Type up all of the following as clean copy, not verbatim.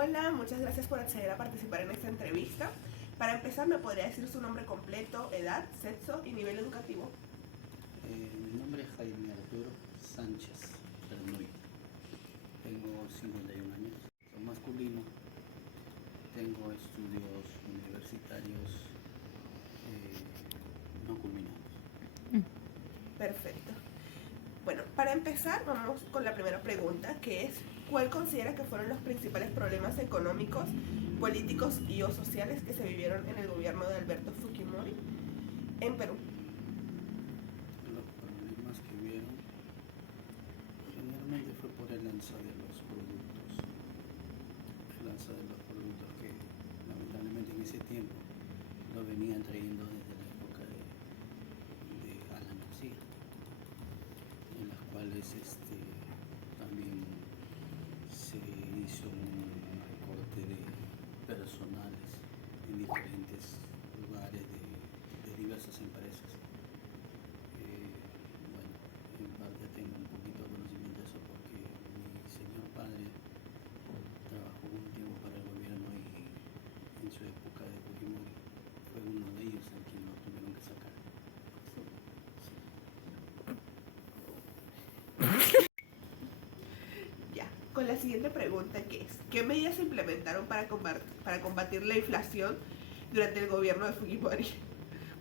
Hola, muchas gracias por acceder a participar en esta entrevista. Para empezar, ¿me podría decir su nombre completo, edad, sexo y nivel educativo? Mi nombre es Jaime Arturo Sánchez Bernoy. Tengo 51 años, soy masculino. Tengo estudios universitarios no culminados. Perfecto. Bueno, para empezar, vamos con la primera pregunta, que es ¿cuál considera que fueron los principales problemas económicos, políticos y o sociales que se vivieron en el gobierno de Alberto Fujimori en Perú? Los problemas que hubieron generalmente fue por el alza de los productos. El alza de los productos que lamentablemente en ese tiempo lo venían trayendo desde la época de Alan García, en las cuales también se hizo un recorte de personales en diferentes lugares de diversas empresas. Bueno, en parte tengo un poquito de conocimiento de eso porque mi señor padre trabajó un tiempo para el gobierno y en su época de Fujimori fue uno de ellos a quien lo tuvieron que sacar. Ya, con la siguiente pregunta, que es ¿qué medidas se implementaron para combatir la inflación durante el gobierno de Fujimori?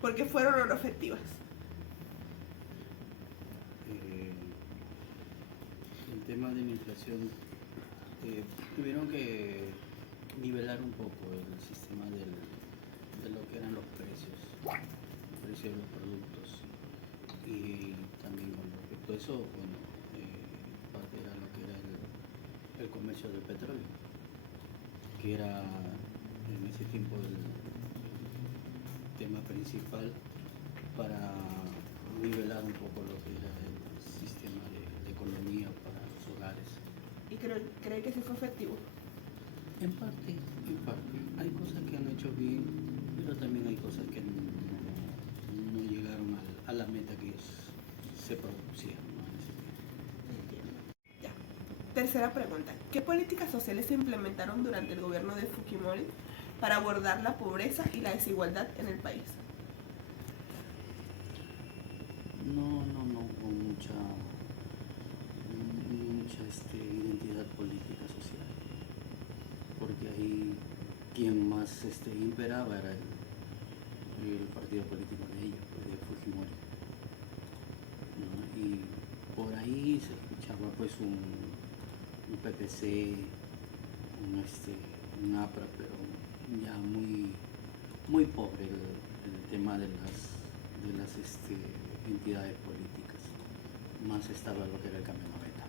¿Por qué fueron o no efectivas? Eh, el tema de la inflación, tuvieron que nivelar un poco el sistema de lo que eran los precios, el precio de los productos. Y también con respecto a eso, bueno, parte era lo que era el comercio del petróleo, que era en ese tiempo el tema principal para nivelar un poco lo que era el sistema de economía para los hogares. ¿Y cree que sí fue efectivo? En parte, en parte. Hay cosas que han hecho bien, pero también hay cosas que no llegaron a la meta que ellos se propusieron, ¿no? En ese tiempo. Entiendo. Ya. Tercera pregunta. ¿Qué políticas sociales se implementaron durante el gobierno de Fujimori para abordar la pobreza y la desigualdad en el país? No, con mucha identidad política social, porque ahí quien más imperaba era el partido político de ellos, de Fujimori, ¿no? Y por ahí se escuchaba pues un PPC, un APRA, pero ya muy pobre el tema de las entidades políticas. Más estaba lo que era el cambio 90.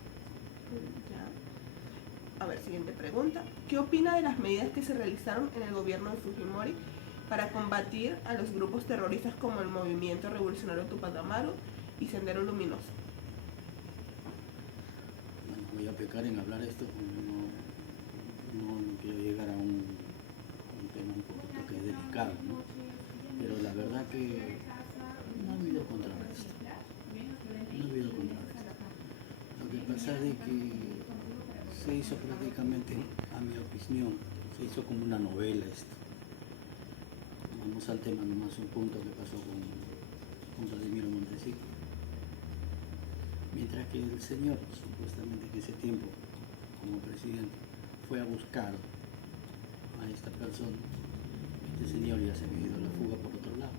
Ya. A ver, siguiente pregunta. ¿Qué opina de las medidas que se realizaron en el gobierno de Fujimori para combatir a los grupos terroristas como el Movimiento Revolucionario Tupac Amaru y Sendero Luminoso? Bueno, voy a pecar en hablar esto porque no quiero llegar a un tema un poquito que es delicado, ¿no? Pero la verdad que no ha habido controversia. No ha habido controversia. Lo que pasa es de que se hizo prácticamente, a mi opinión, se hizo como una novela esto. Vamos al tema nomás, un punto que pasó con Vladimiro Montesinos. Mientras que el señor, supuestamente en ese tiempo, como presidente, fue a buscar a esta persona, este señor ya se había ido a la fuga por otro lado.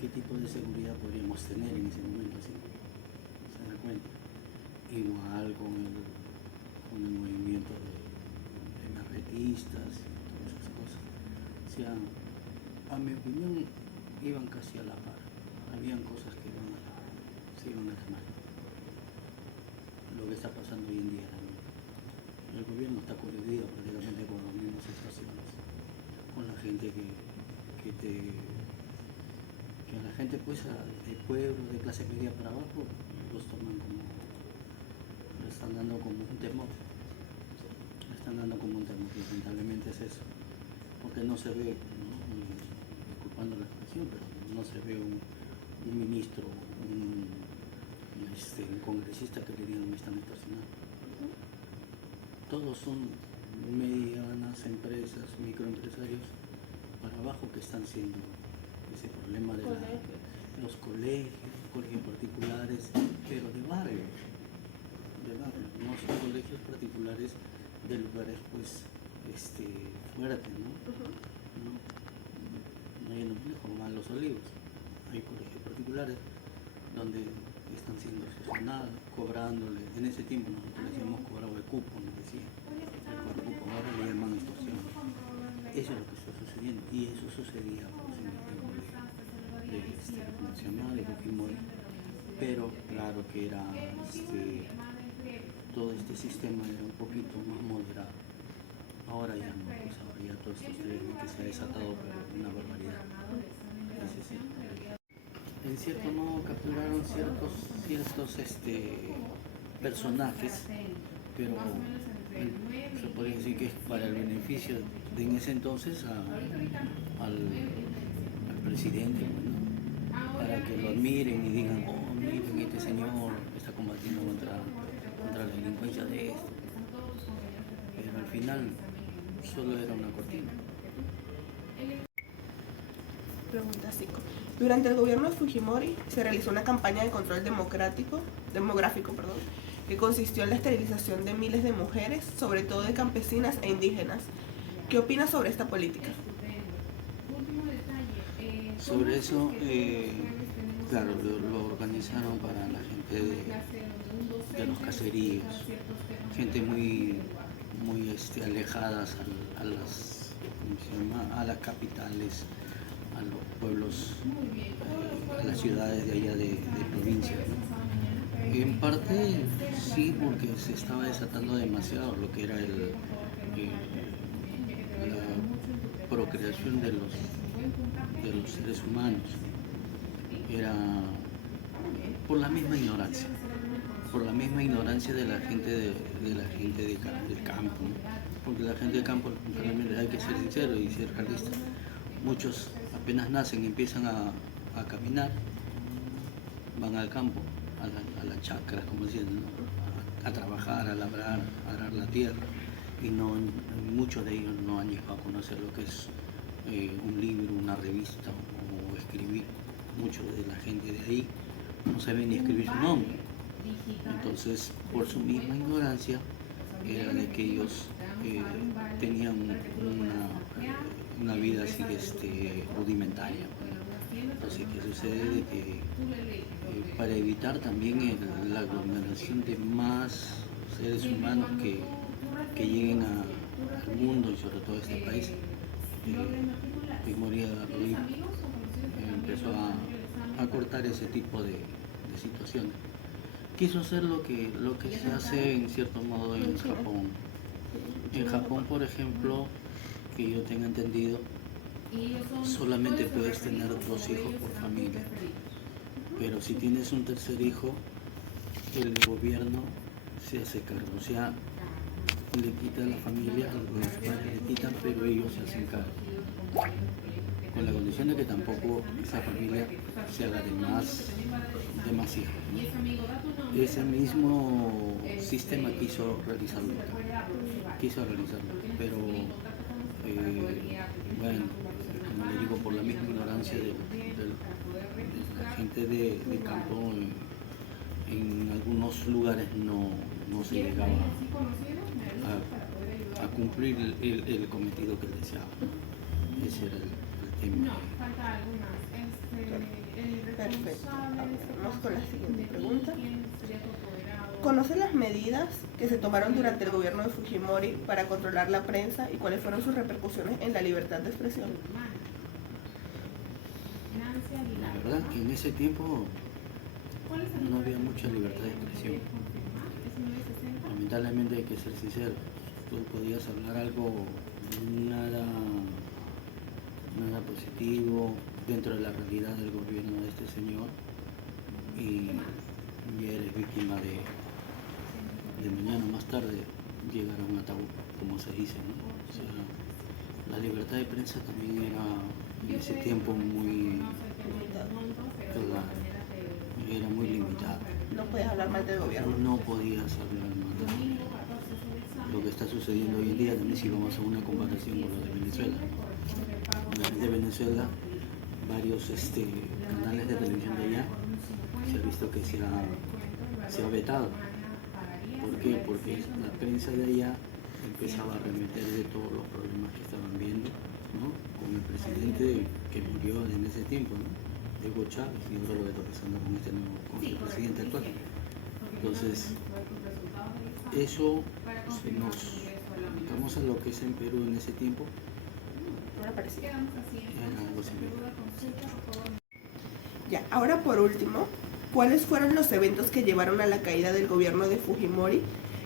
¿Qué tipo de seguridad podríamos tener en ese momento así? ¿Se da cuenta? Igual con el movimiento de narretistas y todas esas cosas. O sea, a mi opinión, iban casi a la par. Habían cosas que se iban a la mano. Lo que está pasando hoy en día también. El gobierno está coludido prácticamente con las mismas situaciones, con la gente que a la gente pues de pueblo, de clase media para abajo, los toman como, le están dando como un temor, lamentablemente es eso, porque no se ve, ¿no? Disculpando la expresión, pero no se ve un ministro, un congresista que le digan me están extorsionando. todos son medianas empresas, microempresarios para abajo que están siendo ese problema de los colegios particulares, pero de barrio, no son colegios particulares de lugares pues fuertes, ¿no? No hay en los Viejos, más Los Olivos, hay colegios particulares donde están siendo extorsionados, cobrándole, en ese tiempo nosotros le decíamos cobrado el cupo, nos decían, el cupo, ahora le llaman extorsión. Eso es lo que está sucediendo, y eso sucedía pues, en el tiempo ¿cómo se llama? De Fujimori, pero claro que era todo este sistema era un poquito más moderado. Ahora ya no, pues ahora ya todos estos tres que se ha desatado pero una barbaridad. Ese es el problema. En cierto modo capturaron ciertos personajes, pero se podría decir que es para el beneficio de en ese entonces al presidente, ¿no? Para que lo admiren y digan, oh, miren, este señor está combatiendo contra la delincuencia de esto. Pero al final solo era una cortina. Pregunta 5. Durante el gobierno de Fujimori se realizó una campaña de control demográfico, que consistió en la esterilización de miles de mujeres, sobre todo de campesinas e indígenas. ¿Qué opinas sobre esta política? Sobre eso, claro, lo organizaron para la gente de los caseríos, gente muy alejadas a las, ¿cómo se llama? A las capitales, a los pueblos, a las ciudades de allá de provincia, ¿no? En parte sí, porque se estaba desatando demasiado lo que era la procreación de los seres humanos. Era por la misma ignorancia de la gente del campo, ¿no? Porque la gente del campo, realmente hay que ser sincero y ser realista, muchos apenas nacen empiezan a caminar, van al campo, a las chacras, como decían, ¿no? a trabajar, a labrar, a arar la tierra, y muchos de ellos no han llegado a conocer lo que es un libro, una revista o escribir. Muchos de la gente de ahí no saben ni escribir su nombre. Entonces, por su misma ignorancia, era de que ellos tenían una vida así rudimentaria. Entonces, ¿qué sucede? De que para evitar también la aglomeración de más seres humanos que lleguen al mundo y sobre todo a este país, Fujimori empezó a cortar ese tipo de situaciones. Quiso hacer lo que se hace en cierto modo en Japón. En Japón, por ejemplo, que yo tenga entendido, solamente puedes tener 2 hijos por familia. Pero si tienes un tercer hijo, el gobierno se hace cargo. O sea, le quita a la familia, los padres le quitan, pero ellos se hacen cargo. Con la condición de que tampoco esa familia se haga de más hijos, ¿no? Ese mismo sistema quiso realizarlo, pero bueno, como le digo, por la misma ignorancia de la gente de campo, en algunos lugares no se llegaba a cumplir el cometido que deseaba. Ese era el tema. Perfecto. Vamos con la siguiente pregunta. ¿Conoce las medidas que se tomaron durante el gobierno de Fujimori para controlar la prensa y cuáles fueron sus repercusiones en la libertad de expresión? La verdad que en ese tiempo no había mucha libertad de expresión. Lamentablemente hay que ser sincero. Tú podías hablar algo nada positivo dentro de la realidad del gobierno de este señor y eres víctima de mañana más tarde llegar a un ataúd, como se dice, ¿no? O sea, la libertad de prensa también era en ese tiempo era muy limitada. No podías hablar mal del gobierno. No podías hablar mal del gobierno. lo que está sucediendo hoy en día, también si vamos a una comparación con lo de Venezuela. De Venezuela, varios canales de televisión de allá, se ha visto que se ha vetado. ¿Por qué? Porque la prensa de allá empezaba a remeter de todos los problemas que estaban viendo, ¿no? Con el presidente que murió en ese tiempo, ¿no? Hugo Chávez, y ahora lo que está pasando con el presidente actual. Entonces, eso, si nos vamos a lo que es en Perú en ese tiempo, Ahora parece. era algo similar. Ya, ahora por último, ¿cuáles fueron los eventos que llevaron a la caída del gobierno de Fujimori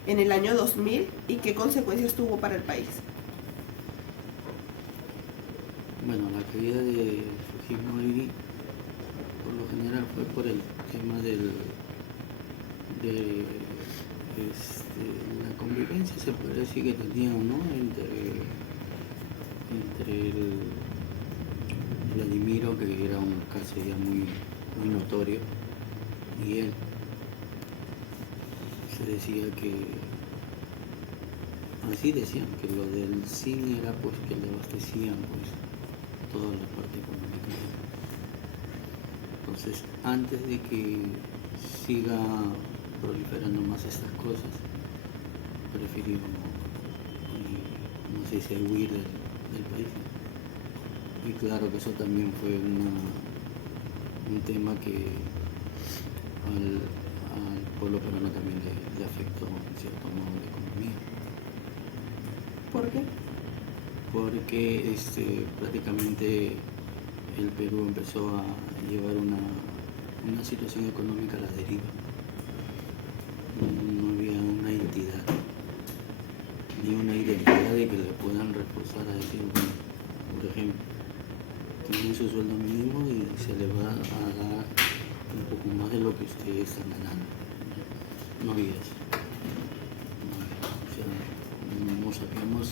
en el año 2000 y qué consecuencias tuvo para el país? Bueno, la caída de Fujimori por lo general fue por el tema de la convivencia, se puede decir, que tenían, ¿no? entre el Vladimiro, que era un caso ya muy notorio, y él. Se decía que, así decían, que lo del cine era pues que le abastecían pues toda la parte económica. Entonces, antes de que siga proliferando más estas cosas, prefirió, no sé si huir del país. Y claro que eso también fue un tema que al pueblo peruano también le afectó en cierto modo la economía. ¿Por qué? Porque prácticamente el Perú empezó a llevar una situación económica a la deriva. No había una entidad, ni una identidad de que le puedan reforzar a decir, bueno, por ejemplo, tienen su sueldo mínimo y se le va a dar un poco más de lo que ustedes están ganando. No había eso. O sea, no sabíamos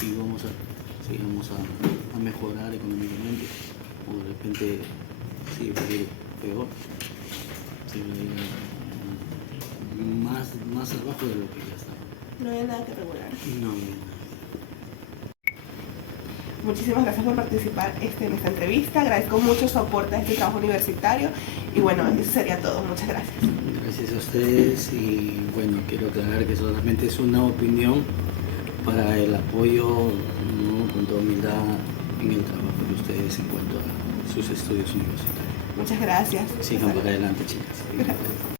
si íbamos a mejorar económicamente o de repente sí iba a ir peor, sí iba a ir más abajo de lo que ya estaba. No había nada que regular. No había nada. Muchísimas gracias por participar en esta entrevista. Agradezco mucho su aporte a este trabajo universitario. Y bueno, eso sería todo. Muchas gracias. Gracias a ustedes y bueno, quiero aclarar que solamente es una opinión para el apoyo, ¿no? Con toda humildad en el trabajo de ustedes en cuanto a sus estudios universitarios. Muchas gracias. Sigan para adelante, chicas. Gracias.